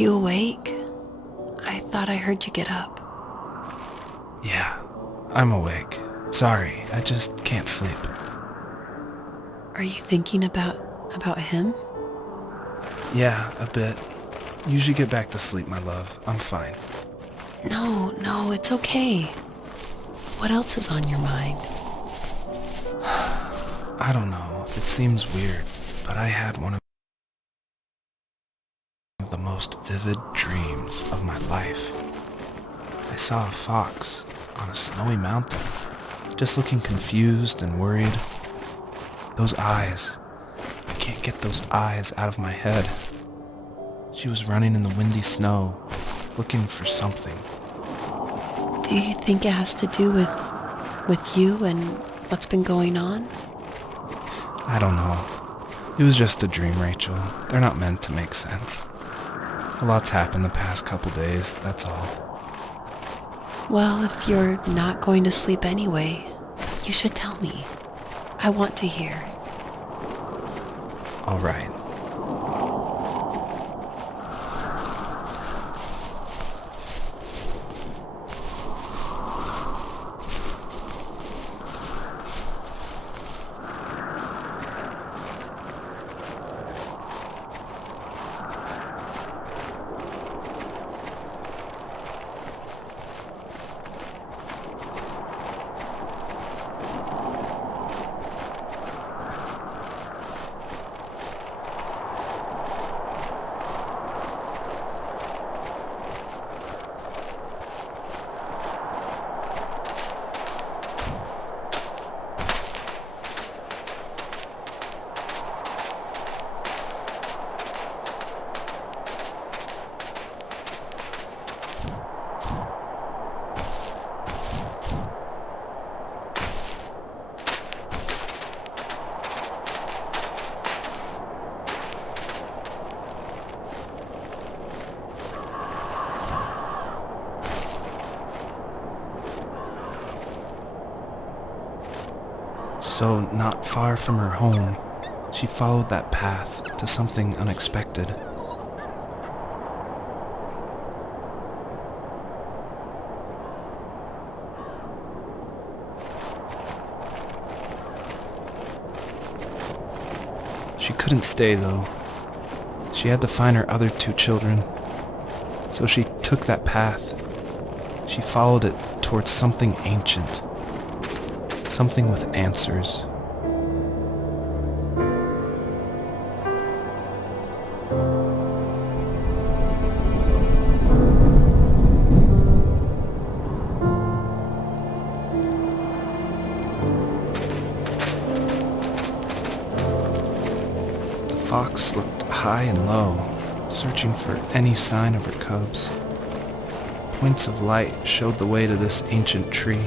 you awake? I thought I heard you get up. Yeah, I'm awake. Sorry, I just can't sleep. Are you thinking about him? Yeah, a bit. Usually get back to sleep, my love. I'm fine. No, it's okay. What else is on your mind? I don't know. It seems weird, but I had one of the most vivid dreams of my life. I saw a fox on a snowy mountain, just looking confused and worried. Those eyes. I can't get those eyes out of my head. She was running in the windy snow, looking for something. Do you think it has to do with you and what's been going on? I don't know. It was just a dream, Rachel. They're not meant to make sense. A lot's happened the past couple days, that's all. Well, if you're not going to sleep anyway, you should tell me. I want to hear. All right. So, not far from her home, she followed that path to something unexpected. She couldn't stay, though. She had to find her other 2 children. So she took that path. She followed it towards something ancient. Something with answers. The fox looked high and low, searching for any sign of her cubs. Points of light showed the way to this ancient tree.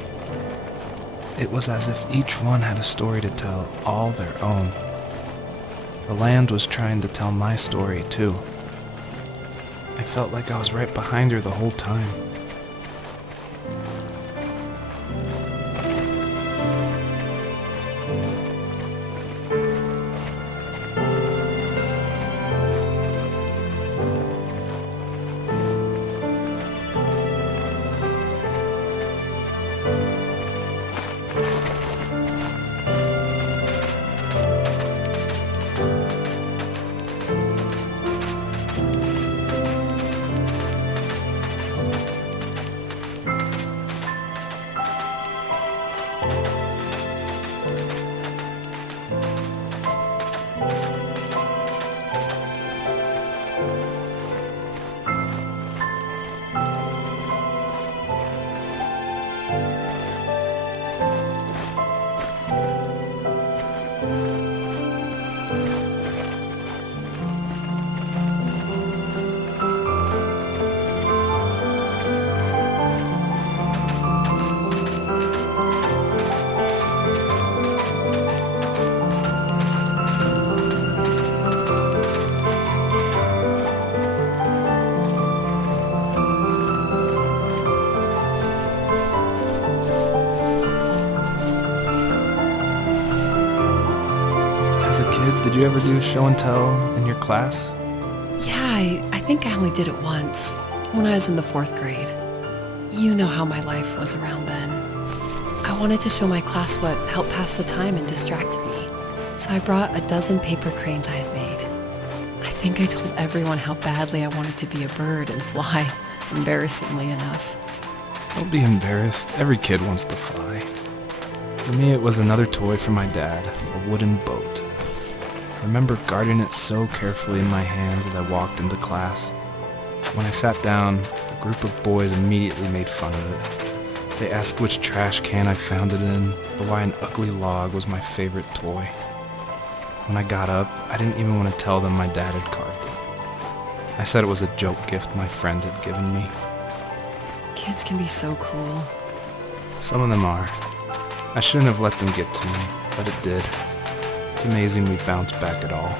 It was as if each one had a story to tell, all their own. The land was trying to tell my story, too. I felt like I was right behind her the whole time. As a kid, did you ever do show and tell in your class? Yeah, I think I only did it once, when I was in the 4th grade. You know how my life was around then. I wanted to show my class what helped pass the time and distracted me, so I brought a dozen paper cranes I had made. I think I told everyone how badly I wanted to be a bird and fly, embarrassingly enough. Don't be embarrassed. Every kid wants to fly. For me, it was another toy from my dad, a wooden boat. I remember guarding it so carefully in my hands as I walked into class. When I sat down, a group of boys immediately made fun of it. They asked which trash can I found it in, or why an ugly log was my favorite toy. When I got up, I didn't even want to tell them my dad had carved it. I said it was a joke gift my friends had given me. Kids can be so cruel. Some of them are. I shouldn't have let them get to me, but it did. It's amazing we bounced back at all.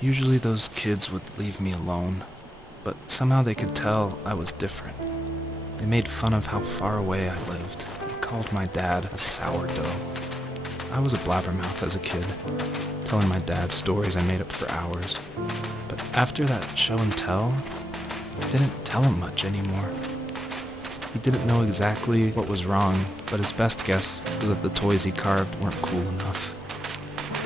Usually those kids would leave me alone, but somehow they could tell I was different. They made fun of how far away I lived. They called my dad a sourdough. I was a blabbermouth as a kid, telling my dad stories I made up for hours. But after that show and tell, I didn't tell him much anymore. He didn't know exactly what was wrong, but his best guess was that the toys he carved weren't cool enough.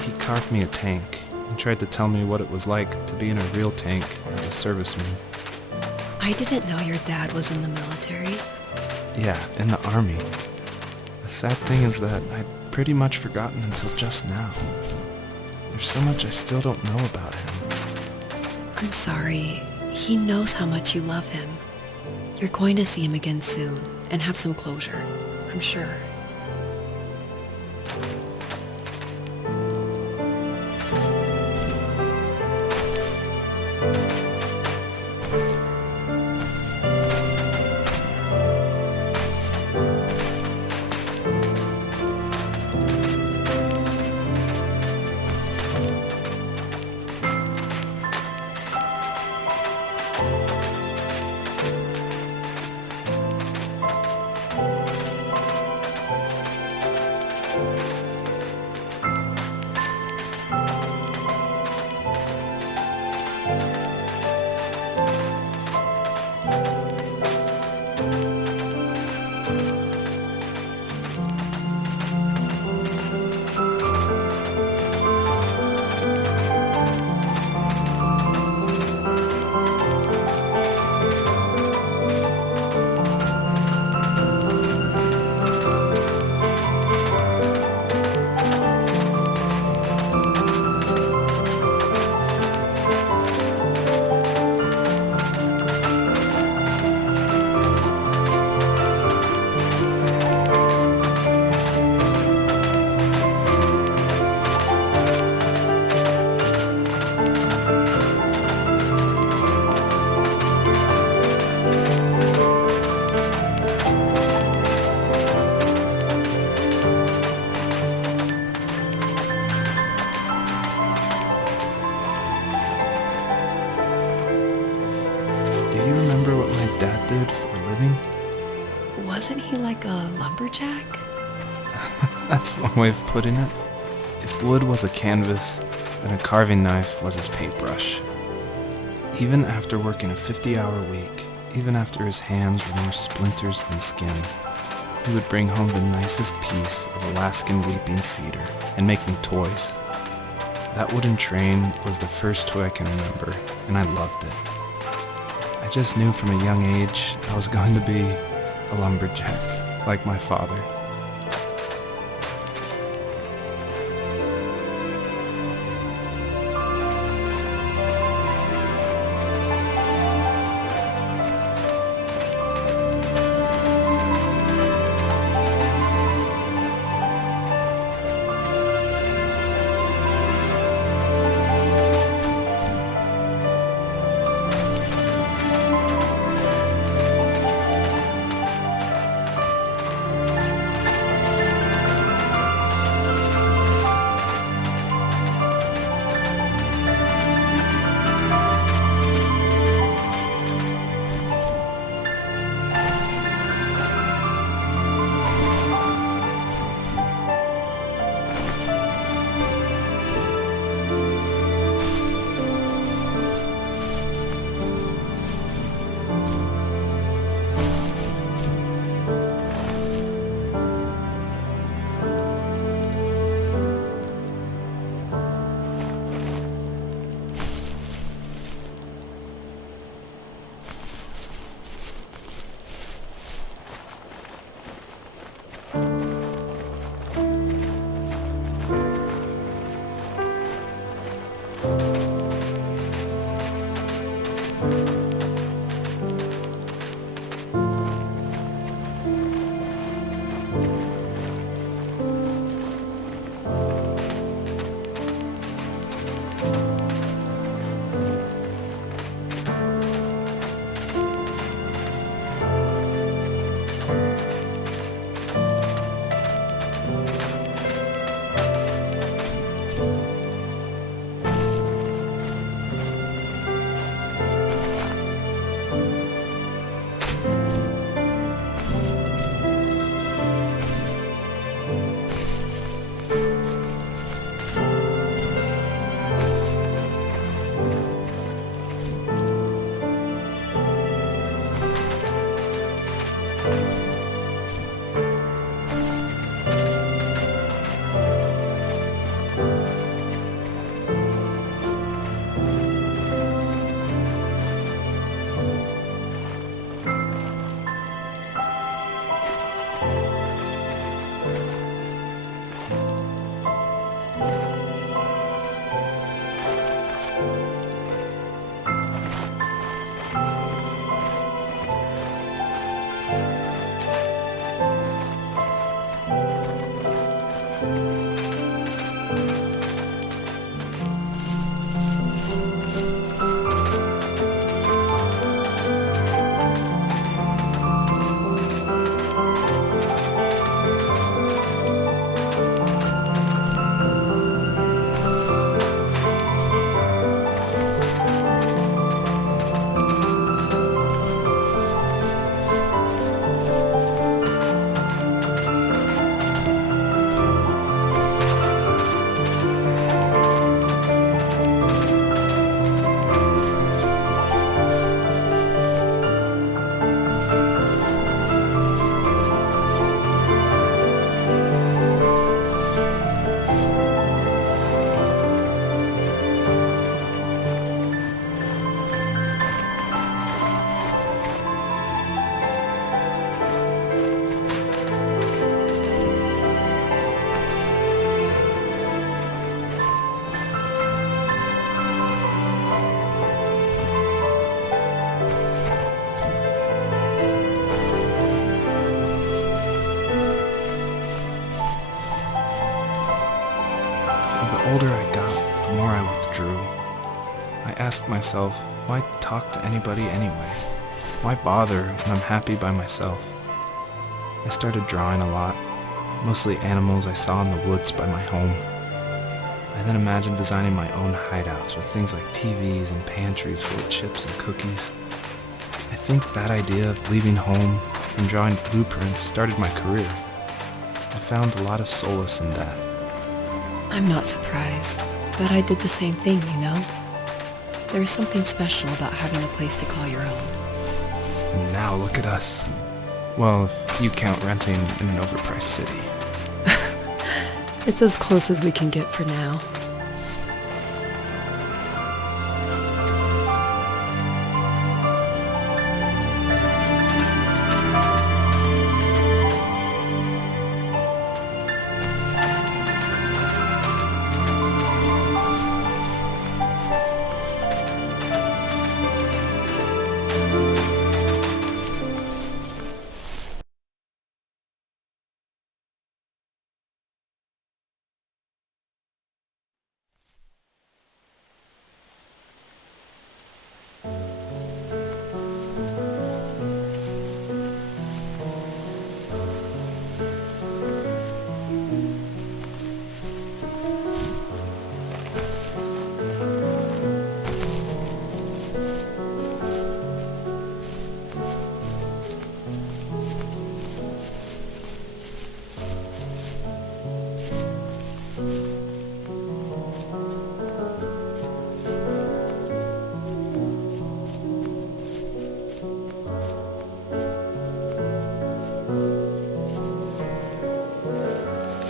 He carved me a tank and tried to tell me what it was like to be in a real tank as a serviceman. I didn't know your dad was in the military. Yeah, in the army. The sad thing is that I'd pretty much forgotten until just now. There's so much I still don't know about him. I'm sorry. He knows how much you love him. You're going to see him again soon and have some closure, I'm sure. Dad did for a living? Wasn't he like a lumberjack? That's one way of putting it. If wood was a canvas, then a carving knife was his paintbrush. Even after working a 50-hour week, even after his hands were more splinters than skin. He would bring home the nicest piece of Alaskan weeping cedar and make me toys. That wooden train was the first toy I can remember, and I loved it. I just knew from a young age I was going to be a lumberjack, like my father. The older I got, the more I withdrew. I asked myself, why talk to anybody anyway? Why bother when I'm happy by myself? I started drawing a lot, mostly animals I saw in the woods by my home. I then imagined designing my own hideouts with things like TVs and pantries full of chips and cookies. I think that idea of leaving home and drawing blueprints started my career. I found a lot of solace in that. I'm not surprised, but I did the same thing, you know? There's something special about having a place to call your own. now look at us. Well, if you count renting in an overpriced city. It's as close as we can get for now.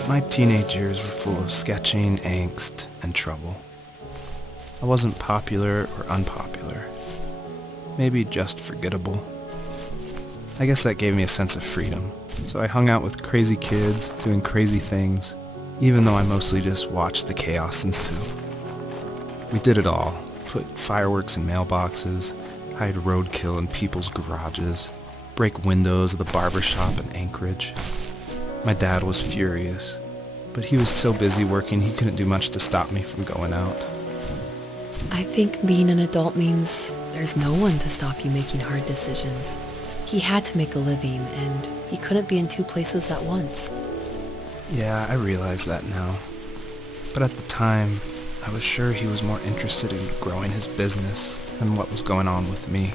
My teenage years were full of sketching, angst, and trouble. I wasn't popular or unpopular. Maybe just forgettable. I guess that gave me a sense of freedom, so I hung out with crazy kids, doing crazy things, even though I mostly just watched the chaos ensue. We did it all. Put fireworks in mailboxes, hide roadkill in people's garages, break windows of the barber shop in Anchorage. My dad was furious, but he was so busy working he couldn't do much to stop me from going out. I think being an adult means there's no one to stop you making hard decisions. He had to make a living, and he couldn't be in two places at once. Yeah, I realize that now. But at the time, I was sure he was more interested in growing his business than what was going on with me.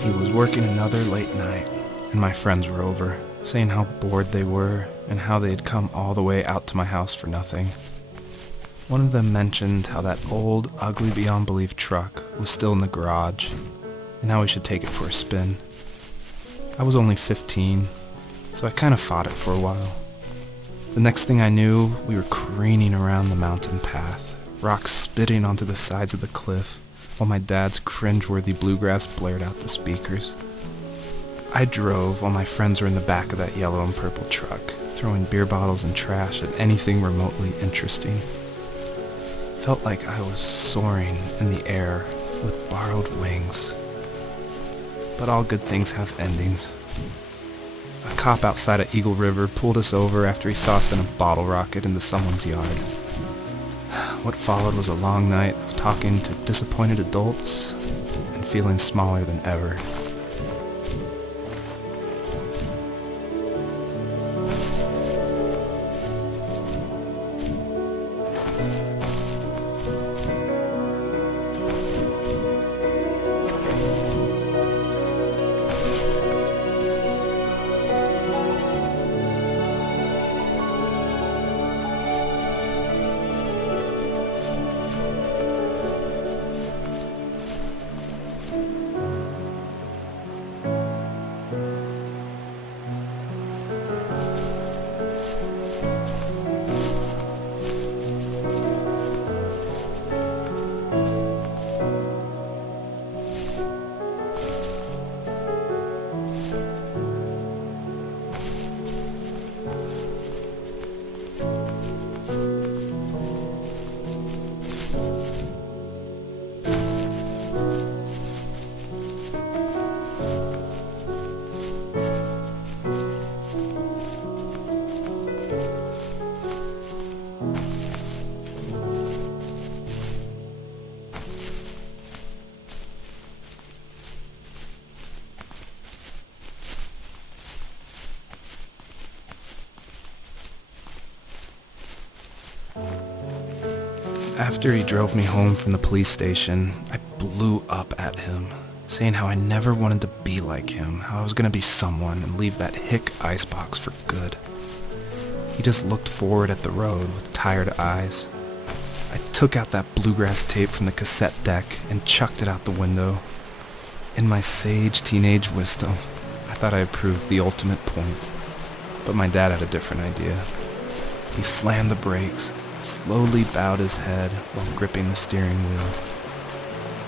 He was working another late night, and my friends were over, saying how bored they were and how they had come all the way out to my house for nothing. One of them mentioned how that old, ugly beyond belief truck was still in the garage, and how we should take it for a spin. I was only 15, so I kind of fought it for a while. The next thing I knew, we were careening around the mountain path, rocks spitting onto the sides of the cliff, while my dad's cringeworthy bluegrass blared out the speakers. I drove while my friends were in the back of that yellow and purple truck, throwing beer bottles and trash at anything remotely interesting. Felt like I was soaring in the air with borrowed wings. But all good things have endings. A cop outside of Eagle River pulled us over after he saw us in a bottle rocket into someone's yard. What followed was a long night of talking to disappointed adults and feeling smaller than ever. After he drove me home from the police station, I blew up at him, saying how I never wanted to be like him, how I was going to be someone and leave that hick icebox for good. He just looked forward at the road with tired eyes. I took out that bluegrass tape from the cassette deck and chucked it out the window. In my sage teenage wisdom, I thought I had proved the ultimate point, but my dad had a different idea. He slammed the brakes, slowly bowed his head while gripping the steering wheel,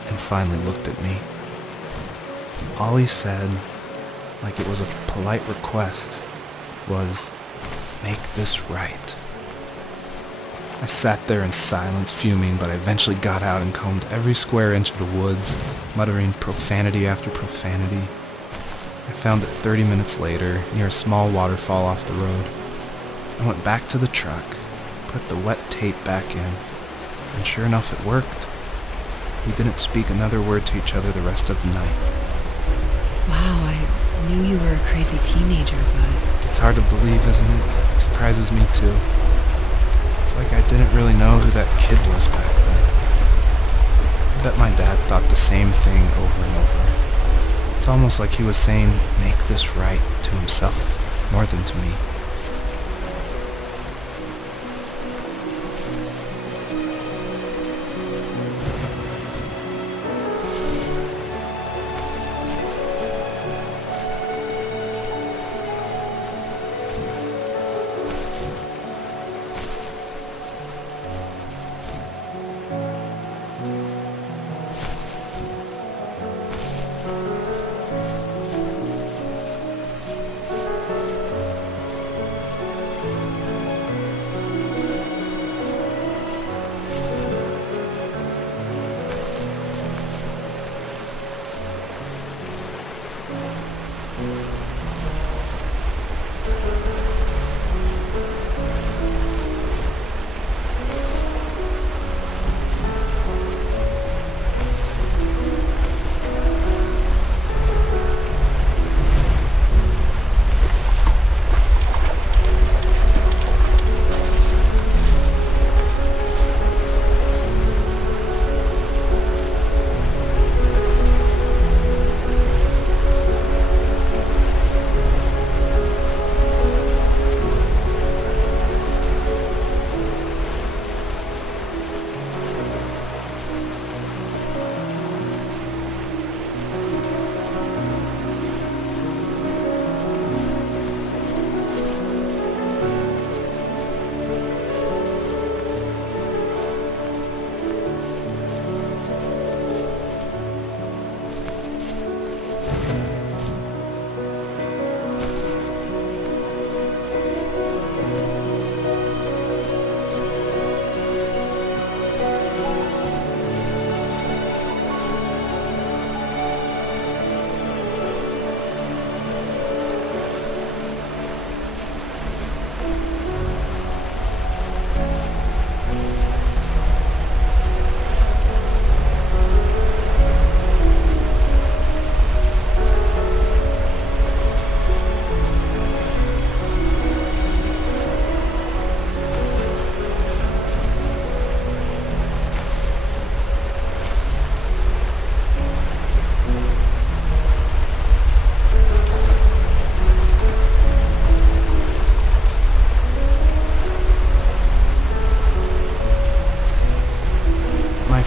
and finally looked at me. All he said, like it was a polite request, was, "Make this right." I sat there in silence, fuming, but I eventually got out and combed every square inch of the woods, muttering profanity after profanity. I found it 30 minutes later, near a small waterfall off the road. I went back to the truck, put the wet tape back in, and sure enough it worked. We didn't speak another word to each other the rest of the night. Wow, I knew you were a crazy teenager, but... It's hard to believe, isn't it? It surprises me too. It's like I didn't really know who that kid was back then. I bet my dad thought the same thing over and over. It's almost like he was saying, "Make this right," to himself, more than to me.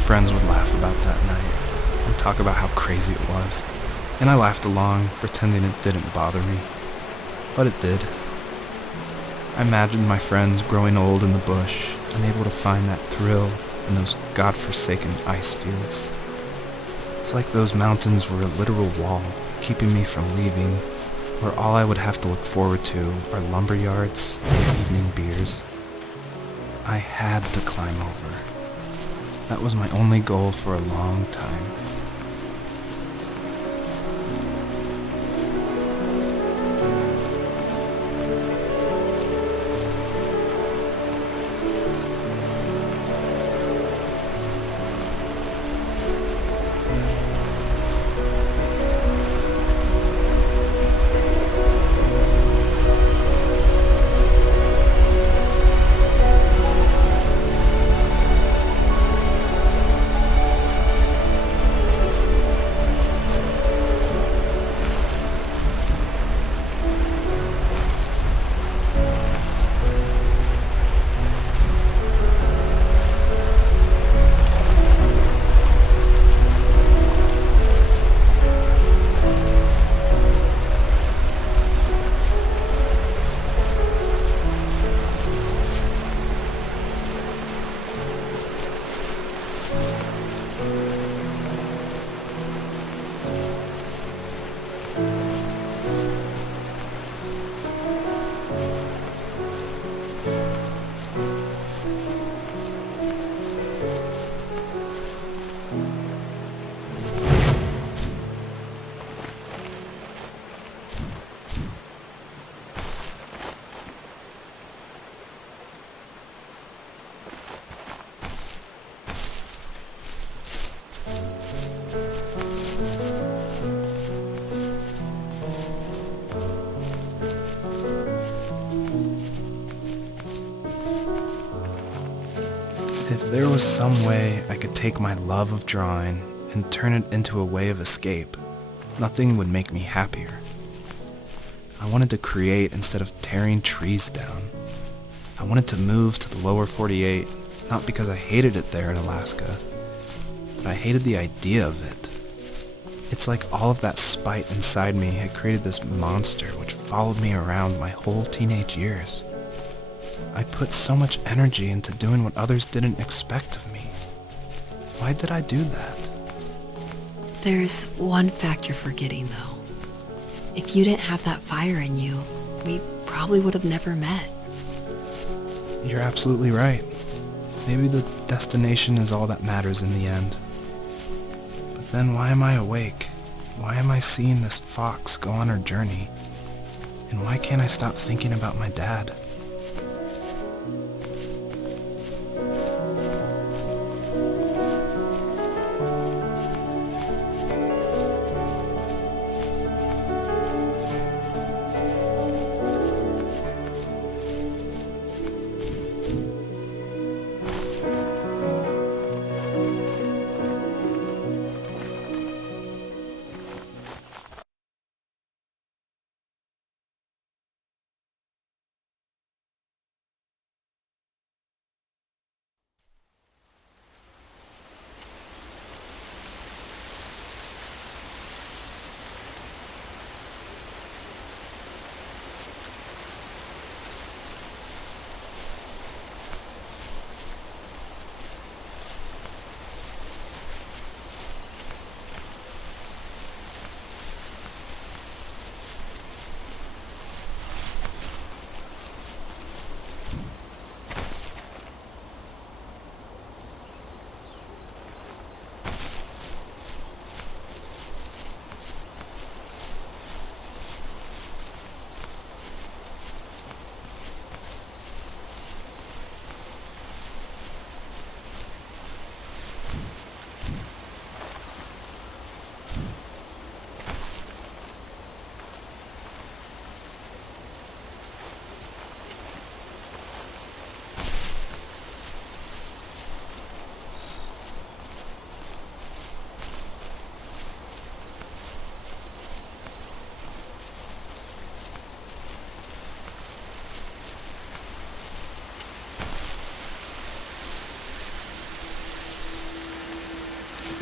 friends would laugh about that night and talk about how crazy it was. And I laughed along, pretending it didn't bother me. But it did. I imagined my friends growing old in the bush, unable to find that thrill in those godforsaken ice fields. It's like those mountains were a literal wall, keeping me from leaving, where all I would have to look forward to are lumber yards and evening beers. I had to climb over. That was my only goal for a long time. If there was some way I could take my love of drawing and turn it into a way of escape, nothing would make me happier. I wanted to create instead of tearing trees down. I wanted to move to the lower 48, not because I hated it there in Alaska, but I hated the idea of it. It's like all of that spite inside me had created this monster which followed me around my whole teenage years. I put so much energy into doing what others didn't expect of me. Why did I do that? There's one fact you're forgetting, though. If you didn't have that fire in you, we probably would have never met. You're absolutely right. Maybe the destination is all that matters in the end. But then why am I awake? Why am I seeing this fox go on her journey? And why can't I stop thinking about my dad?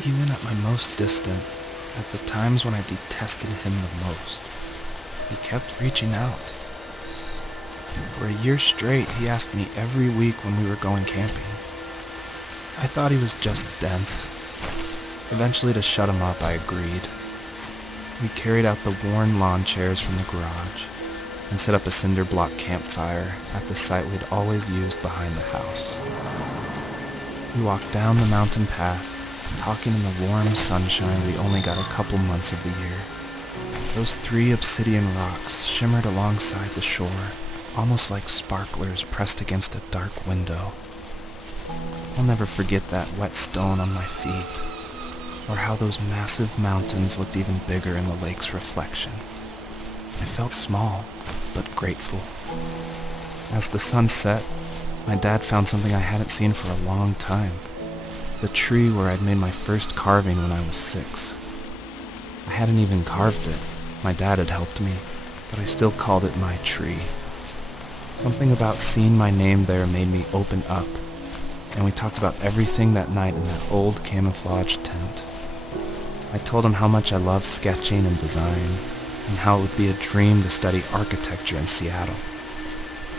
Even at my most distant, at the times when I detested him the most, he kept reaching out. For a year straight, he asked me every week when we were going camping. I thought he was just dense. Eventually, to shut him up, I agreed. We carried out the worn lawn chairs from the garage and set up a cinder block campfire at the site we'd always used behind the house. We walked down the mountain path, talking in the warm sunshine we only got a couple months of the year. Those 3 obsidian rocks shimmered alongside the shore, almost like sparklers pressed against a dark window. I'll never forget that wet stone on my feet, or how those massive mountains looked even bigger in the lake's reflection. I felt small, but grateful. As the sun set, my dad found something I hadn't seen for a long time. The tree where I'd made my first carving when I was 6. I hadn't even carved it. My dad had helped me, but I still called it my tree. Something about seeing my name there made me open up, and we talked about everything that night in that old camouflage tent. I told him how much I loved sketching and design, and how it would be a dream to study architecture in Seattle.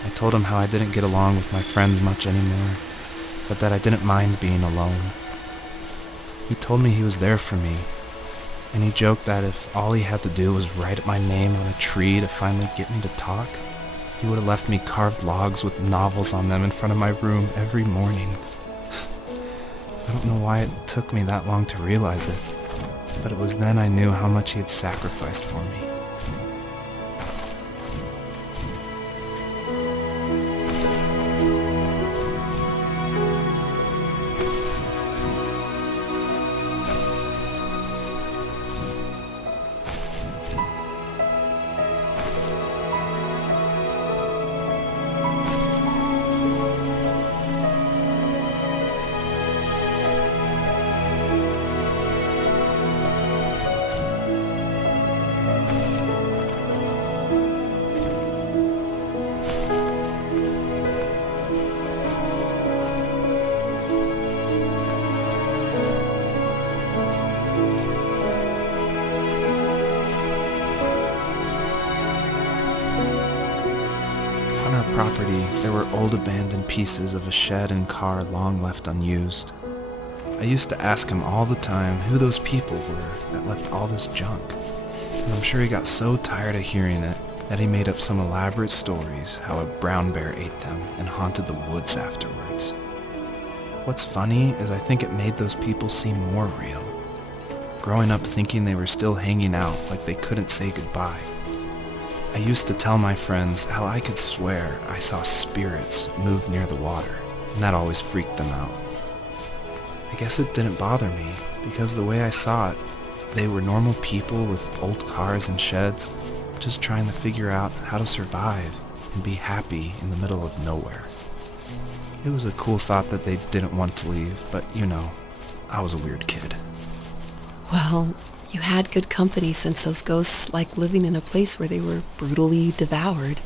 I told him how I didn't get along with my friends much anymore, but that I didn't mind being alone. He told me he was there for me, and he joked that if all he had to do was write my name on a tree to finally get me to talk, he would have left me carved logs with novels on them in front of my room every morning. I don't know why it took me that long to realize it, but it was then I knew how much he had sacrificed for me. On our property, there were old abandoned pieces of a shed and car long left unused. I used to ask him all the time who those people were that left all this junk, and I'm sure he got so tired of hearing it that he made up some elaborate stories how a brown bear ate them and haunted the woods afterwards. What's funny is I think it made those people seem more real, growing up thinking they were still hanging out like they couldn't say goodbye. I used to tell my friends how I could swear I saw spirits move near the water, and that always freaked them out. I guess it didn't bother me, because the way I saw it, they were normal people with old cars and sheds, just trying to figure out how to survive and be happy in the middle of nowhere. It was a cool thought that they didn't want to leave, but I was a weird kid. Well, you had good company since those ghosts liked living in a place where they were brutally devoured.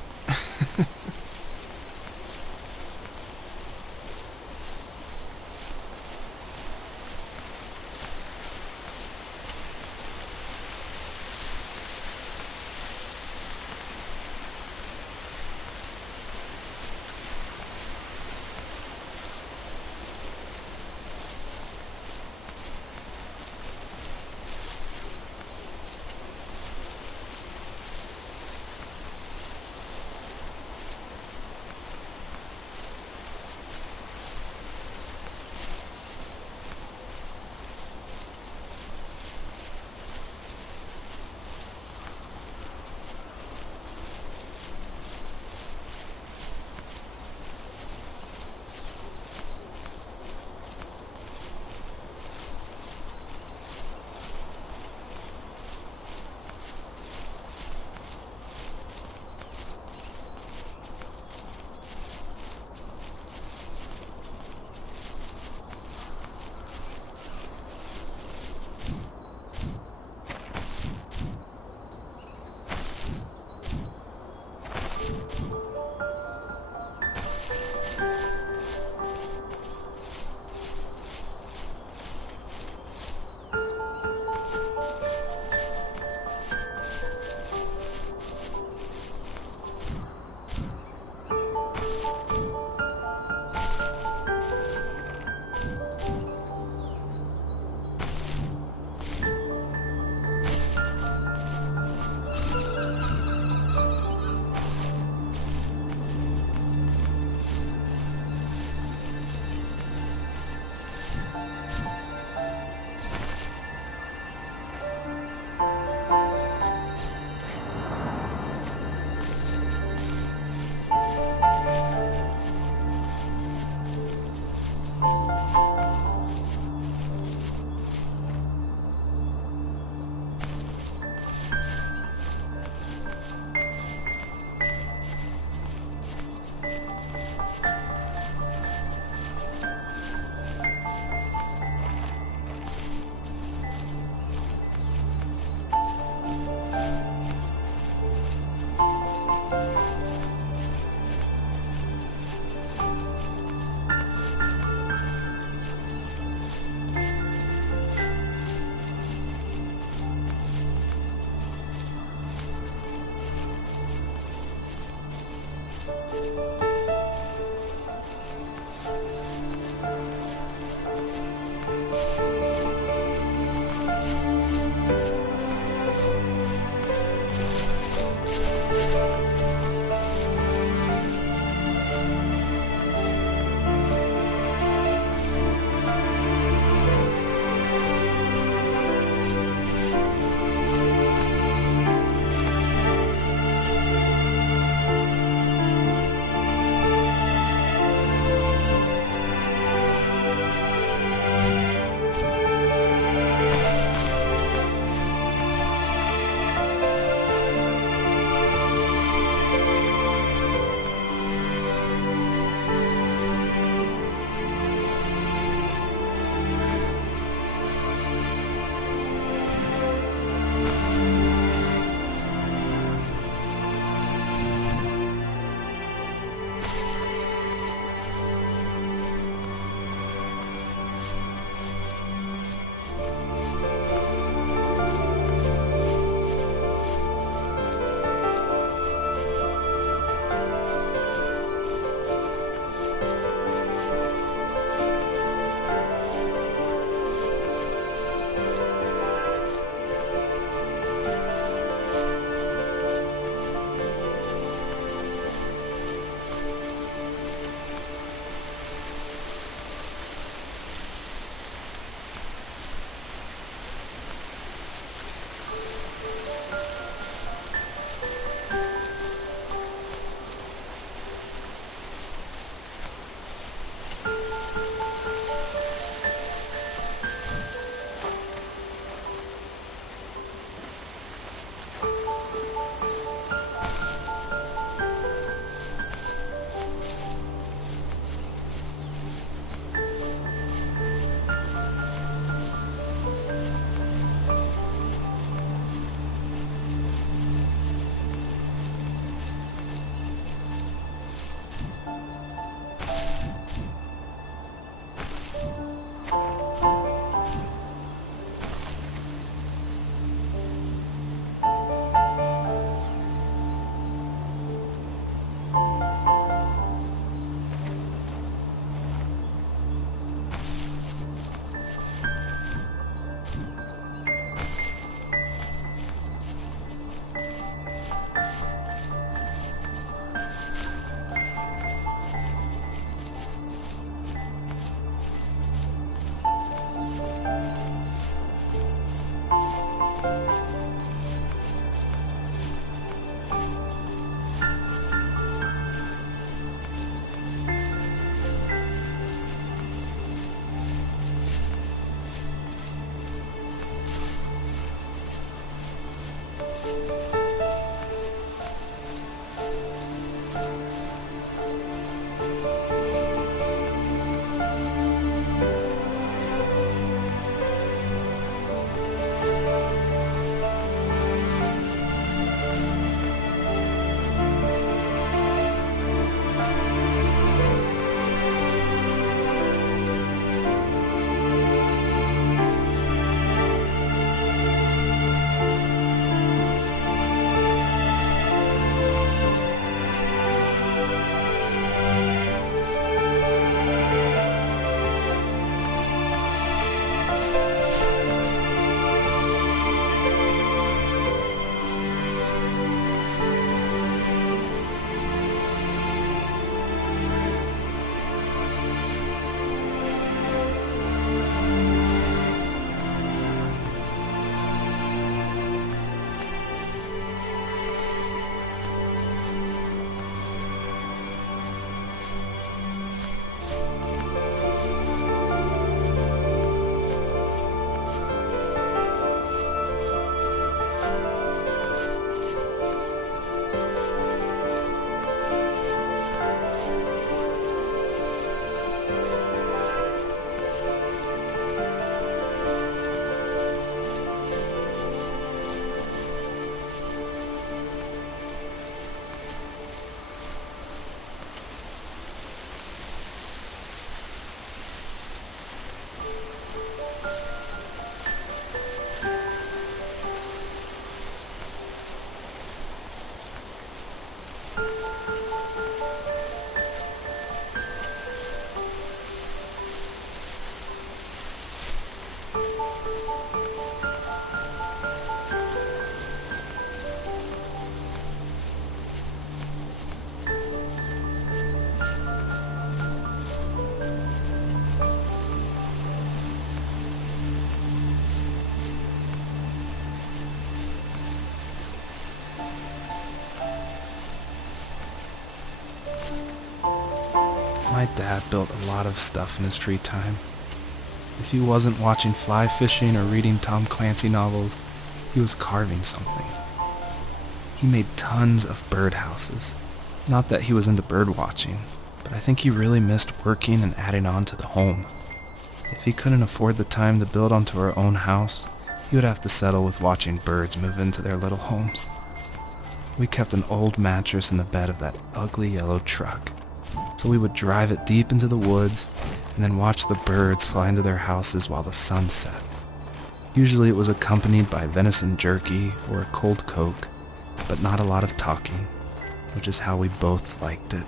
My dad built a lot of stuff in his free time. If he wasn't watching fly fishing or reading Tom Clancy novels, he was carving something. He made tons of birdhouses. Not that he was into bird watching, but I think he really missed working and adding on to the home. If he couldn't afford the time to build onto our own house, he would have to settle with watching birds move into their little homes. We kept an old mattress in the bed of that ugly yellow truck, so we would drive it deep into the woods and then watch the birds fly into their houses while the sun set. Usually it was accompanied by venison jerky or a cold Coke, but not a lot of talking, which is how we both liked it.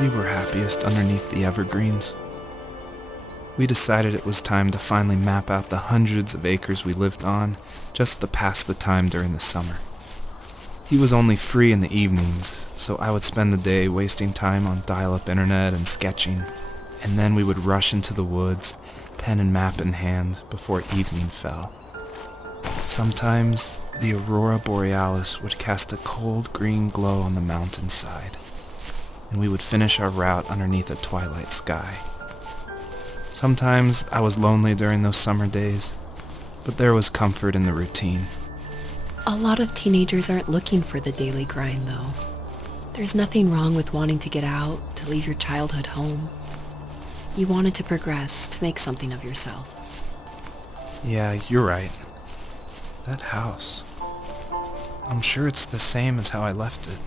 we were happiest underneath the evergreens. We decided it was time to finally map out the hundreds of acres we lived on just to pass the time during the summer. He was only free in the evenings, so I would spend the day wasting time on dial-up internet and sketching, and then we would rush into the woods, pen and map in hand, before evening fell. Sometimes the aurora borealis would cast a cold green glow on the mountainside, and we would finish our route underneath a twilight sky. Sometimes I was lonely during those summer days, but there was comfort in the routine. A lot of teenagers aren't looking for the daily grind, though. There's nothing wrong with wanting to get out, to leave your childhood home. You wanted to progress, to make something of yourself. Yeah, you're right. That house. I'm sure it's the same as how I left it.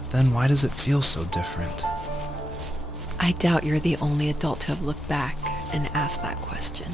But then why does it feel so different? I doubt you're the only adult to have looked back and asked that question.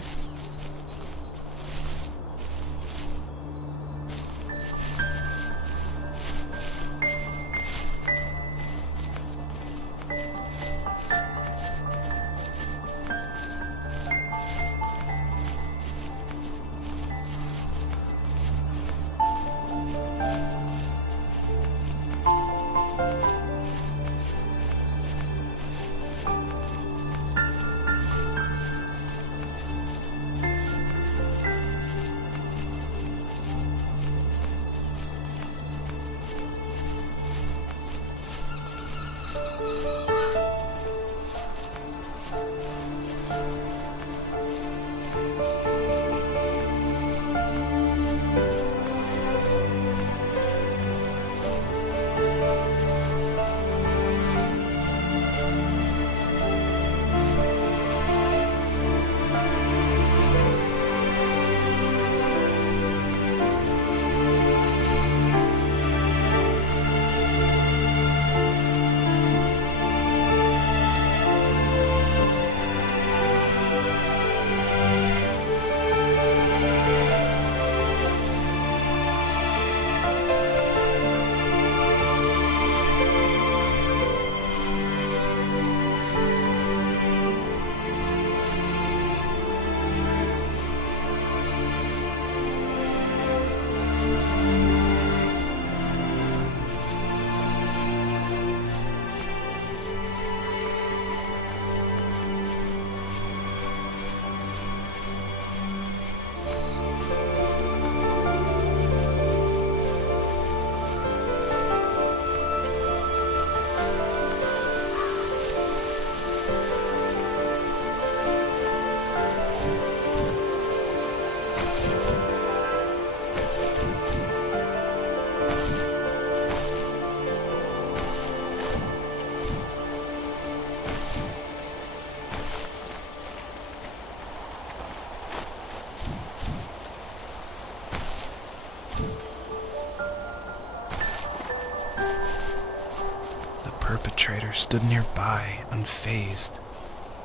Perpetrator stood nearby, unfazed,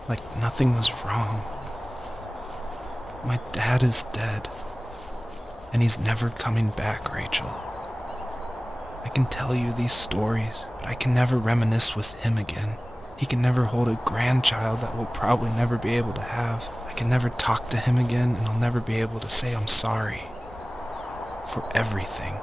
like nothing was wrong. My dad is dead, and he's never coming back, Rachel. I can tell you these stories, but I can never reminisce with him again. He can never hold a grandchild that we'll probably never be able to have. I can never talk to him again, and I'll never be able to say I'm sorry for everything.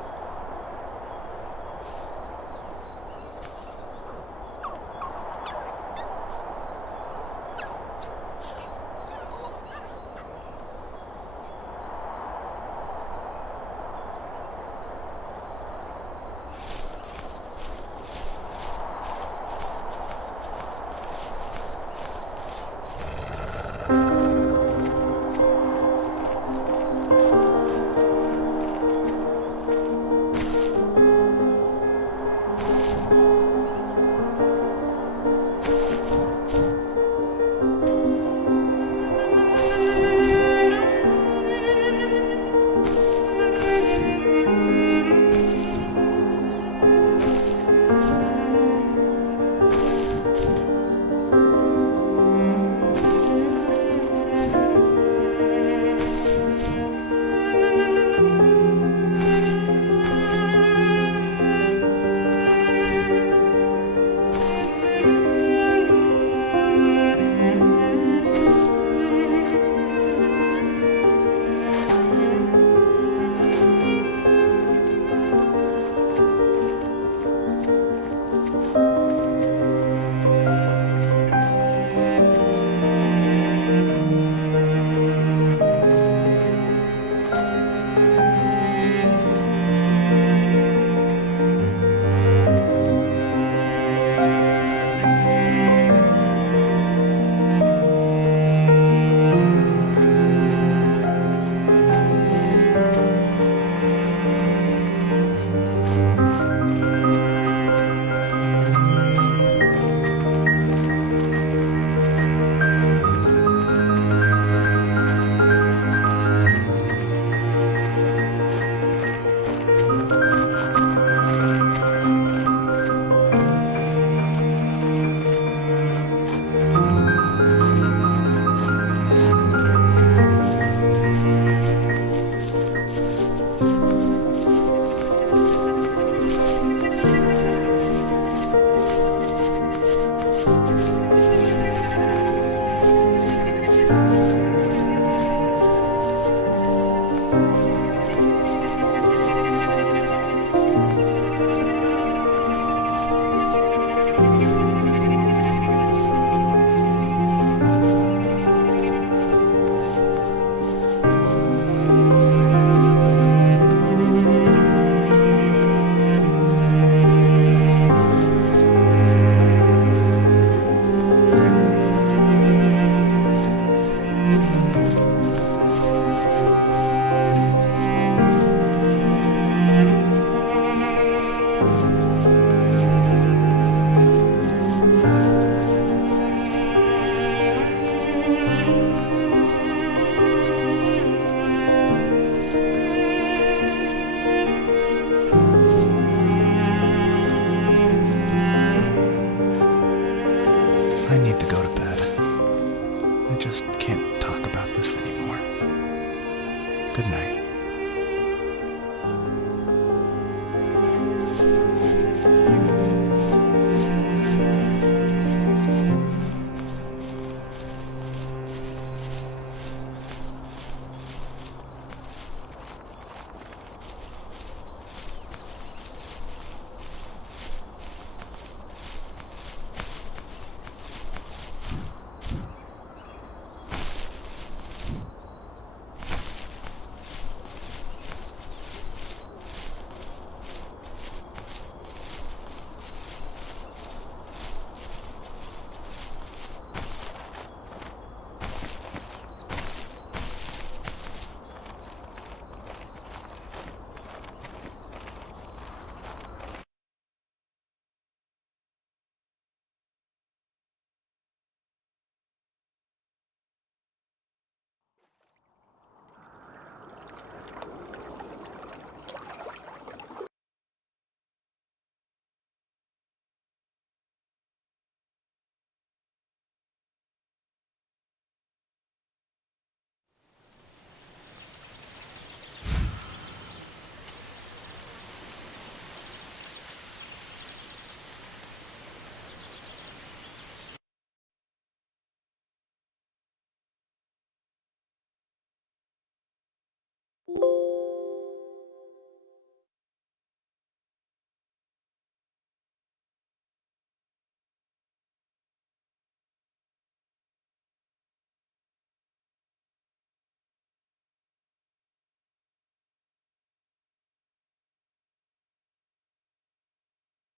Good night.